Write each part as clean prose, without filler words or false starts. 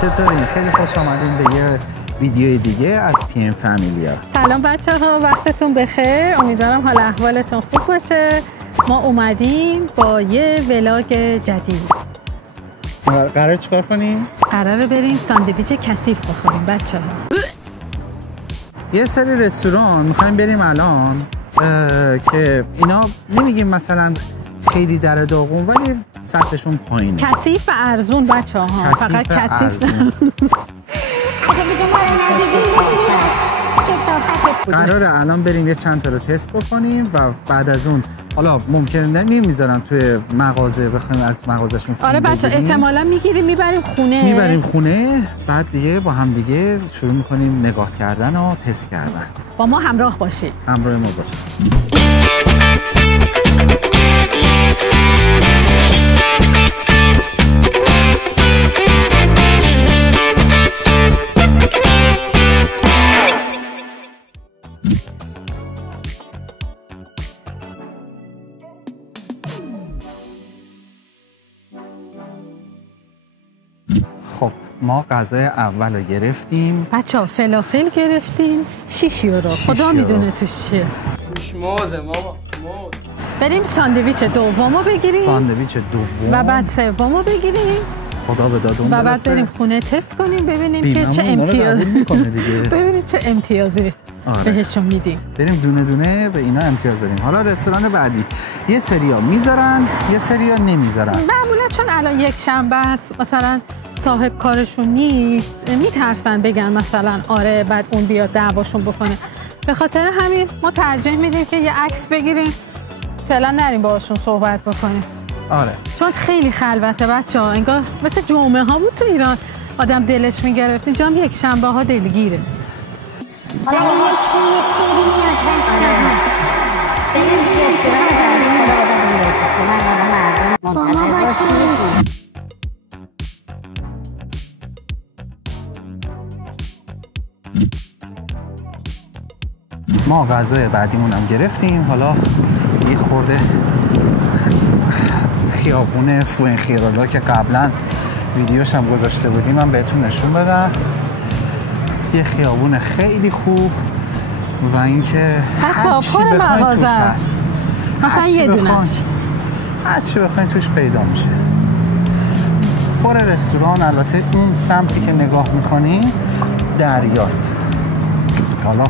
چطورین؟ خیلی خوش آمدین به یه ویدیو دیگه از پی ام فامیلیا. سلام بچه‌ها، وقتتون بخیر. امیدوارم حال احوالتون خوب باشه. ما اومدیم با یه ولاگ جدید. قراره چیکار کنیم؟ قراره بریم ساندویچ کثیف بخوریم بچه‌ها. یه سری رستوران میخوایم بریم الان که اینا نمیگیم مثلا خیلی در داغون ولی سطحشون پایینه. کثیف و ارزون بچه‌ها، فقط کثیف. قراره الان بریم یه چند تا رو تست بکنیم و بعد از اون حالا ممکنه نمیذارن توی مغازه بخوایم از مغازهشون فیلم بگیریم. آره بچه‌ها احتمالاً میگیریم میبریم خونه بعد دیگه با هم دیگه شروع میکنیم نگاه کردن و تست کردن. با ما همراه باشید. همراه ما باشید. خب ما غذای اول رو گرفتیم بچه‌ها. فلافل گرفتیم 6 یورو. خدا میدونه توش چیه. توش موزه ماما. بریم ساندویچ دومو بگیریم. ساندویچ دوم و بعد سومو بگیریم. خدا به دادون و بعد بریم خونه تست کنیم ببینیم که چه امتیازی ببینیم چه امتیازی بهشون میدیم. بریم دونه دونه به اینا امتیاز بدیم. حالا رستوران بعدی یه سریا میذارن یه سریا نمیذارن. معمولا چون الان یک شنبه است مثلا صاحب کارشون نیست میترسن بگن مثلا آره بعد اون بیاد دعواشون بکنه. به خاطر همین ما ترجیح میدیم که یه عکس بگیریم فعلا نریم باهاشون صحبت بکنیم. آره چون خیلی خلوته بچه‌ها. انگار مثل جمعه ها بود تو ایران آدم دلش میگرفت. اینجا هم یک شنبه ها دلگیره. حالا یک بوی سیری میاد بچه‌ها. بریم رستوران بعدی خدا برسه. چون من منتظر باشید. ما غذای بعدیمون هم گرفتیم. حالا یه خورده خیابون فوئنخیرالا که قبلا ویدیوش هم گذاشته بودیم من بهتون نشون بدم. یه خیابون خیلی خوب و اینکه بچه‌ها پر مغازه است. مثلا یه دونش هر چی بخواین توش پیدا میشه. پر رستوران. البته اون سمتی که نگاه میکنین دریاست. حالا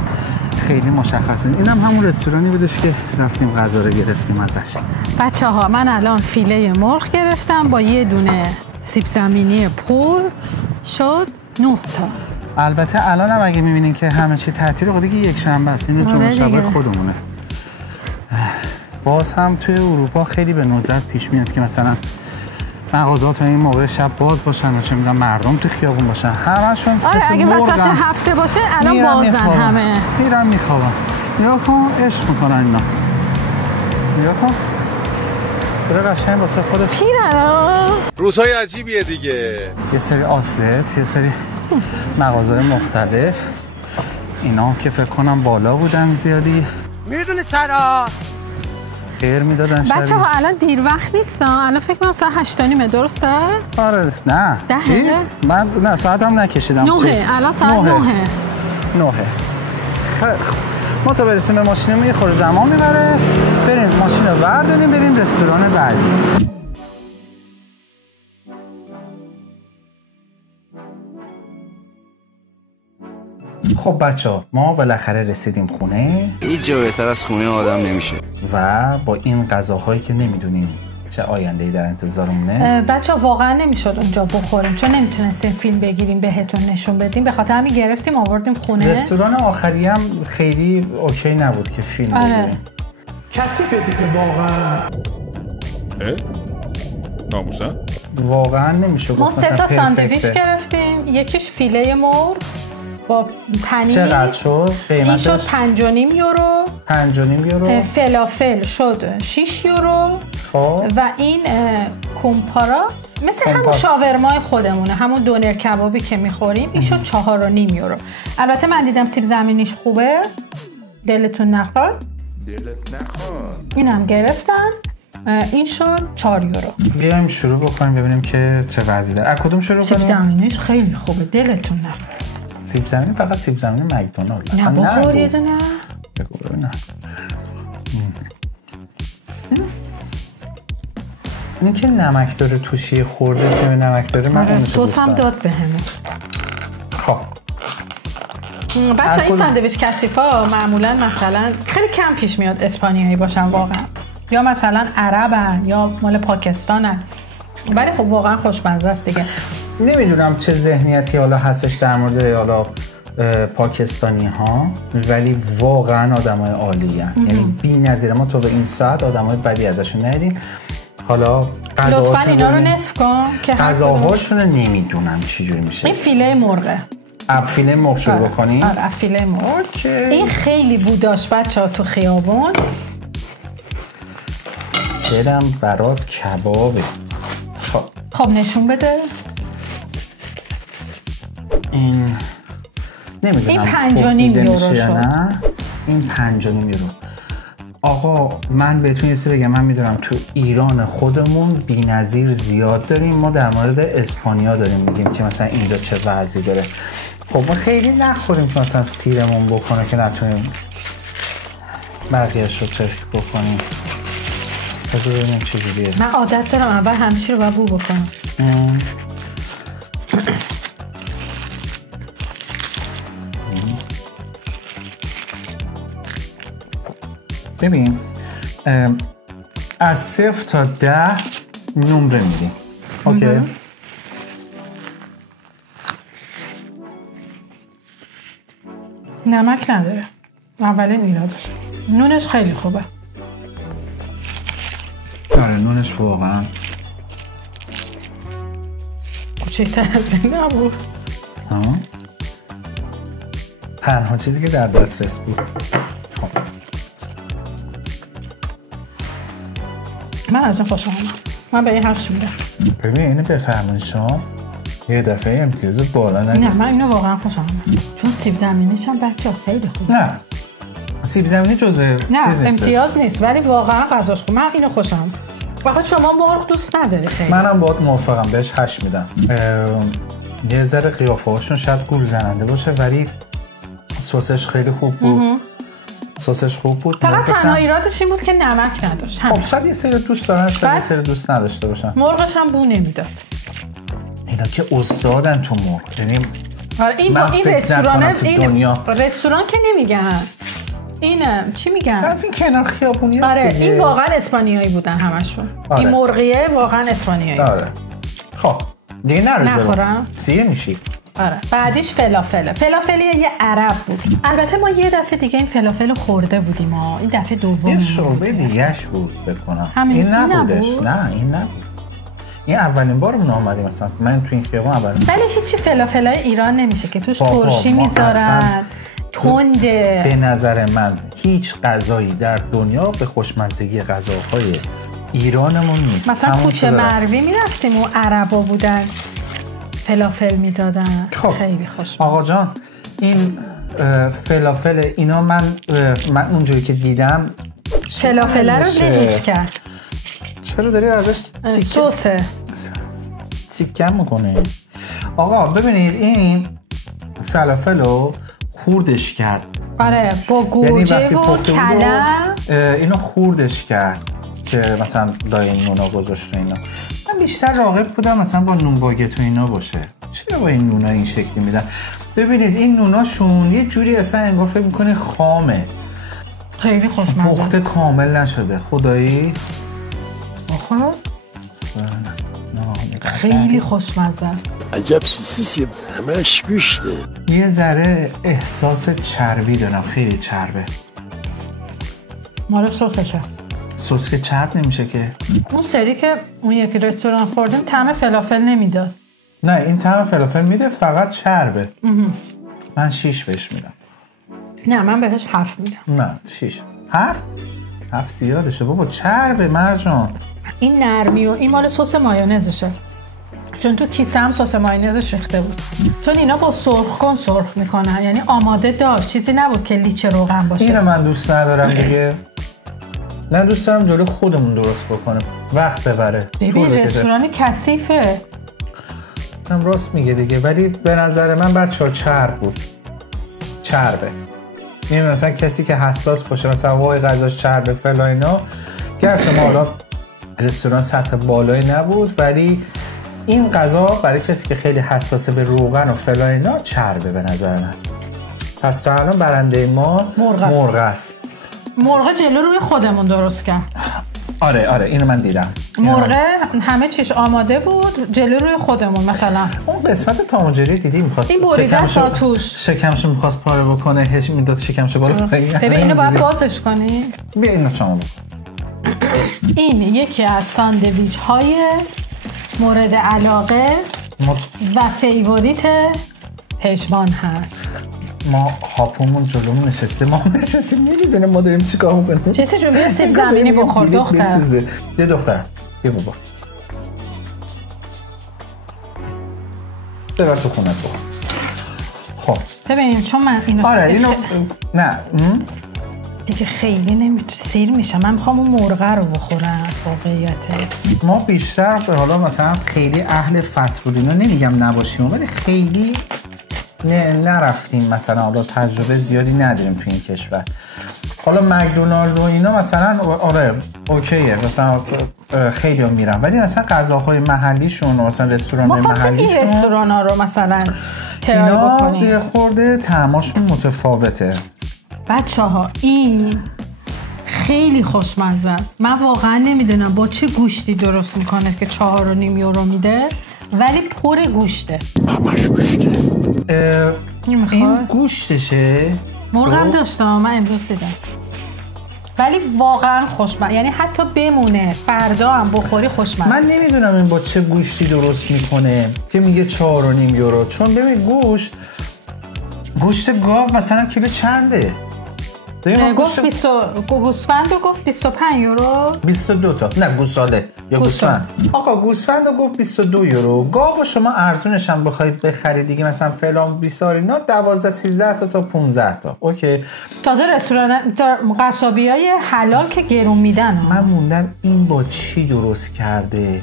خیلی مشخصه. اینم همون رستورانی بودش که رفتیم غذا رو گرفتیم ازش. بچه‌ها من الان فیله مرغ گرفتم با یه دونه سیب زمینی پر شد 9 تا. البته الان هم اگه میبینین که همه چی تعطیل خودی که یک شنبه است. اینو جمعه شنبه خودمونه. باز هم توی اروپا خیلی به ندرت پیش میاد که مثلا مغازات این موقع شب باز باشن و چه میدونم مردم تو خیابون باشن. همشون اگه وسط هفته باشه الان بازن همه. میرن میخوابن. نگاه کن عشق میکنن اینا. نگاه کن. بره قشنگ واسه خودش. پیرن. روزهای عجیبیه دیگه. یه سری آتلت، یه سری مغازه مختلف. اینا هم که فکر کنم بالا بودن زیادی. میدونی چرا؟ خیر میدادن شبیه. بچه‌ها الان دیر وقت نیستن. الان فکر کنم ساعت 8:30 درسته؟ آره نه. 10 من نه ساعتم نکشیدم. 9 الان ساعت 9. 9. خیلی ما تا برسیم به ماشینمون یه خورده زمان میبره. بریم ماشین رو برداریم بریم رستوران بعدی. خب بچه‌ها ما بالاخره رسیدیم خونه. هیچ جا بهتر از خونه آدم نمیشه. و با این غذاهایی که نمیدونیم چه آینده‌ای در انتظارمونه. بچه‌ها واقعا نمیشد اونجا بخوریم چون نمیتونستیم فیلم بگیریم بهتون نشون بدیم. به خاطر همین گرفتیم آوردیم خونه. رستوران آخری هم خیلی اوکی نبود که فیلم بگیریم. کثیفه دیگه واقعا. ناموسن؟ واقعا نمیشه ما گفت. 3 تا ساندویچ گرفتیم. یکیش فیله مرغ با پنیر. چقدر شد؟ این شد 5.5 یورو. 5.5 یورو. فلافل شد 6 یورو. خب و این کومپاراس مثل همون شاورمای خودمونه، همون دونر کبابی که میخوریم. این شد 4.5 یورو. البته من دیدم سیب زمینیش خوبه. دلتون نخواد. دلت نخواد. اینم گرفتم. این شد 4 یورو. بیایم شروع بکنیم ببینیم که چه وضعی داره. از کدوم شروع کنیم؟ سیب زمینیش خیلی خوبه، دلتون نخواد. سیب زمینی فقط سیب زمینی مکدونالد. نه بخور یه دونه. بگو ببینم. این که نمک داره توشی خورده که نمک داره من اونو سس هم داد بهمون. خب بچه این ساندویچ کثیفا معمولا مثلا خیلی کم پیش میاد اسپانیایی باشن واقعا، یا مثلا عربن یا مال پاکستانن، ولی خب واقعا خوشمزه است دیگه. نمیدونم چه ذهنیتی حالا هستش در مورد حالا پاکستانی ها، ولی واقعا آدمای عالی هستن. یعنی بی‌نظیره. ما تو به این ساعت آدمای بدی ازشون ندیدیم. حالا لطفاً اینا رو نصف کن که غذاهاشون رو نمیدونم چی جوری میشه. این فیله مرغه. فیله مرغ شروع بکنیم. آره فیله مرغ. این خیلی بوداش بچه‌ها تو خیابون. برم برات کبابه. خب نشون بده. این نمیدونم این 5.5 یورو شد. این 5.5 یورو. آقا من بهتون یه بگم، من میدونم تو ایران خودمون بی‌نظیر زیاد داریم. ما در مورد اسپانیا داریم میگیم که مثلا اینجا چه وضعی داره. خب ما خیلی نخوریم که مثلا سیرمون بکنه که نتونیم بقیه‌اش رو چرک بکنیم. بذار ببینیم چجوریه. من عادت دارم اول همیشه رو باید بو بکنم. ببین از 0 تا 10 نمره میدیم. اوکی. نمک نداره. اولین ایرادش. نونش خیلی خوبه. آره نونش واقعا کوچکتر از این نبود. تنها چیزی که در دسترس بود. من از این خوشم اومد. من به این 8 میدم. ببین اینو بفرمایید شما یه دفعه امتیاز بالا ندید. نه من اینو واقعا خوشم اومد. چون سیب زمینیش هم بچه‌ها خیلی خوبه. نه سیب زمینی جزء نه امتیاز نیست، ولی واقعا غذاش خوبه. من اینو خوشم اومد. واقعا شما مرغ دوست نداری خیلی. منم باهات موافقم، بهش 8 میدم. یه ذره قیافه هاشون شاید گول زننده باشه ولی سسش خیلی خوب بود. سسش خوب بود. فقط تنها ایرادش این بود که نمک نداشت. خب شاید یه سری دوست دارن، شاید یه سری دوست نداشته باشن. مرغش هم بو نمیداد. اینا که استادن تو مرغ. یعنی این رستوران که نمیگن. این چی میگن؟ از این کنار خیابونی هست. آره این واقعا اسپانیایی بودن همشون. این مرغیه واقعا اسپانیایی. آره. خب دیگه نخورم. سیه میشی. آره بعدیش فلافلی یه عرب بود. البته ما یه دفعه دیگه این فلافل خورده بودیم. این دفعه دوم این شوربه دیگه‌اش بود بکنم. این نبودش. نه این نبود. این اولین بار اون اومدیم مثلا من تو این خیابون اولین. ولی هیچی فلافلای ایران نمیشه که توش ترشی میذارن. تنده. به نظر من هیچ غذایی در دنیا به خوشمزگی غذاهای ایرانمون نیست. مثلا کوچه مروی میرفتیم و عربا بودن فلافل میدادن. خب. خیلی خوشمزه. آقا جان این فلافل اینا من اونجوری که دیدم فلافل رو لهش کرد. چرا داری ازش سوسه تیکم میکنه؟ آقا ببینید این فلافل رو خوردش کرد. آره با گوجه و کلم اینو خوردش کرد که مثلا دای نونا گذاشت و اینا. من بیشتر راغب بودم مثلا با نون باگت و اینا باشه. چرا با این نونا این شکلی میدن؟ ببینید این نوناشون یه جوری اصلا انگار فکر میکنه خامه. خیلی خوشمزه. پخته کامل نشده. خدایی آخه خیلی خوشمزه. عجب سوسیسی همش گوشته. یه ذره احساس چربی دارم. خیلی چربه. مال سسشه. سس که چرب نمیشه که. اون سری که اون یکی رستوران خوردیم طعم فلافل نمیداد. نه این طعم فلافل میده، فقط چربه. من 6 بهش میدم. نه من بهش 7 میدم. نه 6. 7 زیادشه بابا. چربه مرجان. این نرمی و این مال سس مایونزشه. چون تو کیسه هم سس مایونزش ریخته بود. چون اینا با سرخ کن سرخ میکنن. یعنی آماده داشت. چیزی نبود که لیچ روغن باشه. اینو من دوست ندارم دیگه. نه دوست دارم جلوی خودمون درست بکنه، وقت ببره. ببین رستوران کثیفه. هم راست میگه دیگه، ولی به نظر من بچه‌ها چرب بود. چربه. یعنی مثلا کسی که حساس باشه مثلا وای غذاش چربه فلان اینا، گرچه ما حالا رستوران سطح بالایی نبود ولی این غذا برای کسی که خیلی حساسه به روغن و فلان اینا چربه به نظر من. پس تا الان برنده ما مرغ است. مرغ جلو روی خودمون درست کرد. آره اینو من دیدم. مرغ همه چیش آماده بود جلو روی خودمون. مثلا اون قسمت تاموجری دیدی می‌خواست این بریده ساتوش شکمشو می‌خواست پاره بکنه، هش میداد شکمشو بالا. ببین اینو باید بازش کنی. بیا اینو شما این یکی از ساندویچ‌های مورد علاقه و فیوریت پشمان هست. ما هاپومون جلومون نشسته، ما نشستیم نمیدونم ما داریم چی کار میکنیم. چیزی جون بیا سیب زمینی بخور دختر. یه دختر بیا بابا ببر تو خونت بخور. خب ببین چون من اینو اینو نه دیگه خیلی نمیتونم سیر میشم. من میخوام اون مرغه رو بخورم واقعیتش. ما بیشتر حالا مثلا خیلی اهل فست فود اینا نمیگم نباشیم ولی خیلی نرفتیم، مثلا حالا تجربه زیادی نداریم تو این کشور. حالا مکدونالد و اینا مثلا آره اوکیه، مثلا خیلی ها میرن ولی مثلا غذاهای محلیشون مثلا رستوران محلیشون این رستوران ها رو مثلا ترای بکنیم. اینا خورده طعماشون متفاوته. بچه ها این خیلی خوشمزه است. من واقعا نمیدونم با چه گوشتی درست میکنه که 4.5 یورو میده ولی پر گوشته. همش گوشته. این گوشتشه؟ مرغم داشتم من امروز دیدم ولی واقعا خوشمزه، یعنی حتی بمونه فردا هم بخوری خوشمزه. من نمیدونم این با چه گوشتی درست میکنه که میگه 4.5 یورو، چون ببین گوشت گاو مثلا کیلو چنده؟ گفت گوسفند رو گفت 25 یورو 22 تا نه گوساله یا گوسفند. آقا گوسفند رو گفت 22 یورو. گاو شما ارزونش هم بخواید بخرید دیگه مثلا فلان بیسار اینا 12 13 تا 15 تا اوکی. تازه رستوران قصابیای حلال که گرون میدن. من موندم این با چی درست کرده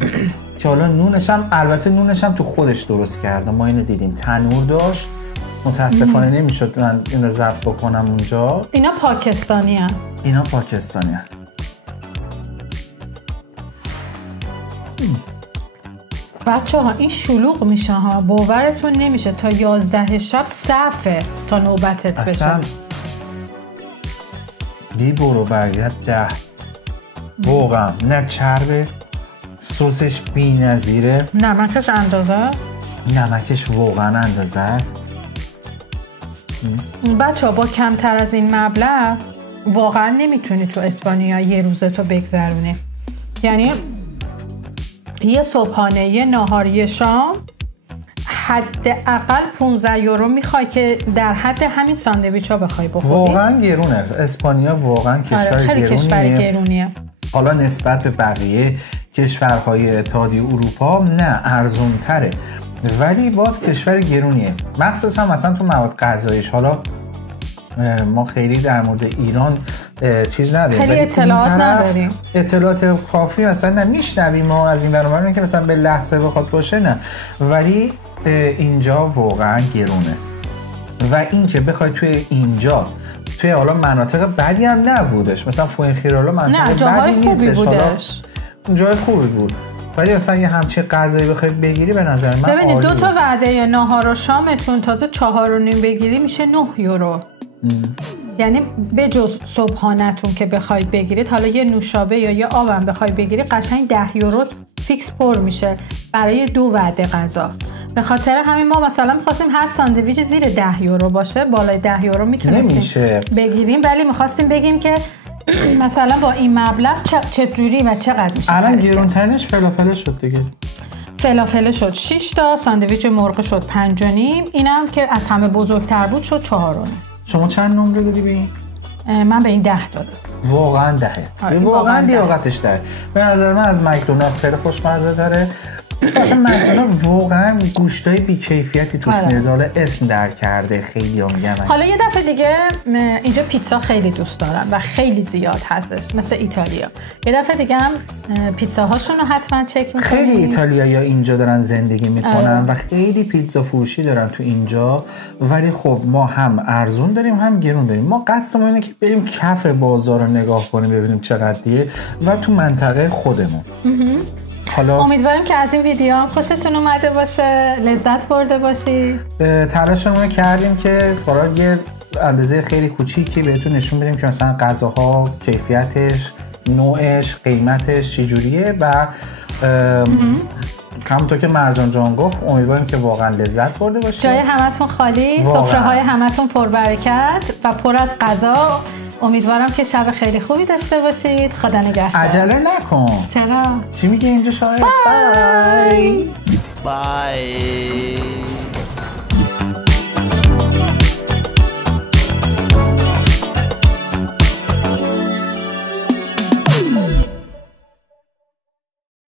که حالا نونش هم البته نونش هم تو خودش درست کرده. ما اینو دیدیم تنور داشت، متاسفانه نمیشد من اینو ضبط بکنم اونجا. اینا پاکستانی هست. اینا پاکستانی هست. بچه ها این شلوغ میشه ها، باورتون نمیشه تا 11 شب صفه تا نوبتت بشه. اصلا بی برو برگرد 10 واقعا نه چربه، سسش بی نظیره، نمکش اندازه، نمکش واقعا اندازه است. بچه ها با کمتر از این مبلغ واقعا نمیتونی تو اسپانیا یه روزه تو بگذرونی. یعنی یه صبحانه، یه ناهار، یه شام حداقل 15 یورو میخوای که در حد همین ساندویچ ها بخوای بخوری. واقعا گرونه. اسپانیا واقعا کشور خیلی کشور گرونیه. حالا نسبت به بقیه کشورهای اتحادیه اروپا نه ارزون تره ولی باز کشور گرونیه، مخصوصا مثلا تو مواد غذاییش. حالا ما خیلی در مورد ایران چیز نداریم، خیلی اطلاعات نداریم، اطلاعات کافی مثلا نمیشنویم ما از این برنامه که مثلا به لحظه بخواد باشه نه، ولی اینجا واقعا گرونه. و این که بخوای توی اینجا توی حالا مناطق بدی هم نبودش، مثلا فوئنخیرالا مناطق بدی نیستش، بودش. جای خوبی بود ولی اصلا یه همچین غذایی بخوای بگیری به نظر من ببینید 2 تا وعده ناهار و شامتون تازه 4.5 بگیری میشه 9 یورو. یعنی به جز صبحانه‌تون که بخواید بگیرید، حالا یه نوشابه یا یه آبم بخواید بگیری قشنگ 10 یورو فیکس پر میشه برای 2 وعده غذا. به خاطر همین ما مثلا می‌خواستیم هر ساندویچ زیر 10 یورو باشه، بالای 10 یورو میتونستیم بگیریم، ولی می‌خواستیم بگیم که مثلا با این مبلغ چه جوری و چقدر میشه. الان گرونترینش فلافل شد دیگه. فلافل شد 6 تا، ساندویچ مرغ شد 5.5، اینم که از همه بزرگتر بود شد 4.5. شما چند نمره دادی به این؟ من به این 10 دادم. واقعا 10. واقعا لیاقتش داره. به نظر من از مکدونالد خیلی خوشمزه داره. اصلا منطقه واقعا گوشتای بی‌کیفیتی توش آره. نزاله اسم در کرده، خیلی ها میگن. حالا یه دفعه دیگه اینجا پیتزا خیلی دوست دارن و خیلی زیاد هستش مثل ایتالیا. یه دفعه دیگه هم پیتزاهاشون رو حتما چک میکنید. خیلی ایتالیایی‌ها اینجا دارن زندگی میکنن و خیلی پیتزا فروشی دارن تو اینجا، ولی خب ما هم ارزون داریم هم گرون داریم. ما قصدمون اینه که بریم کف بازار رو نگاه کنیم ببینیم چقدریه و تو منطقه خودمون. حالا امیدواریم که از این ویدیو هم خوشتون اومده باشه، لذت برده باشید. تلاشمون کردیم که برای یه اندازه خیلی کوچیکی بهتون نشون بدیم که مثلا غذاها کیفیتش، نوعش، قیمتش چجوریه و همونطور که مرجان جان گفت امیدواریم که واقعا لذت برده باشید. جای همتون خالی، سفره‌های همتون پربرکت و پر از غذا. امیدوارم که شب خیلی خوبی داشته باشید. خدا نگهدار. عجله نکن. چرا؟ چی میگه اینجا شاید؟ بای. Bye.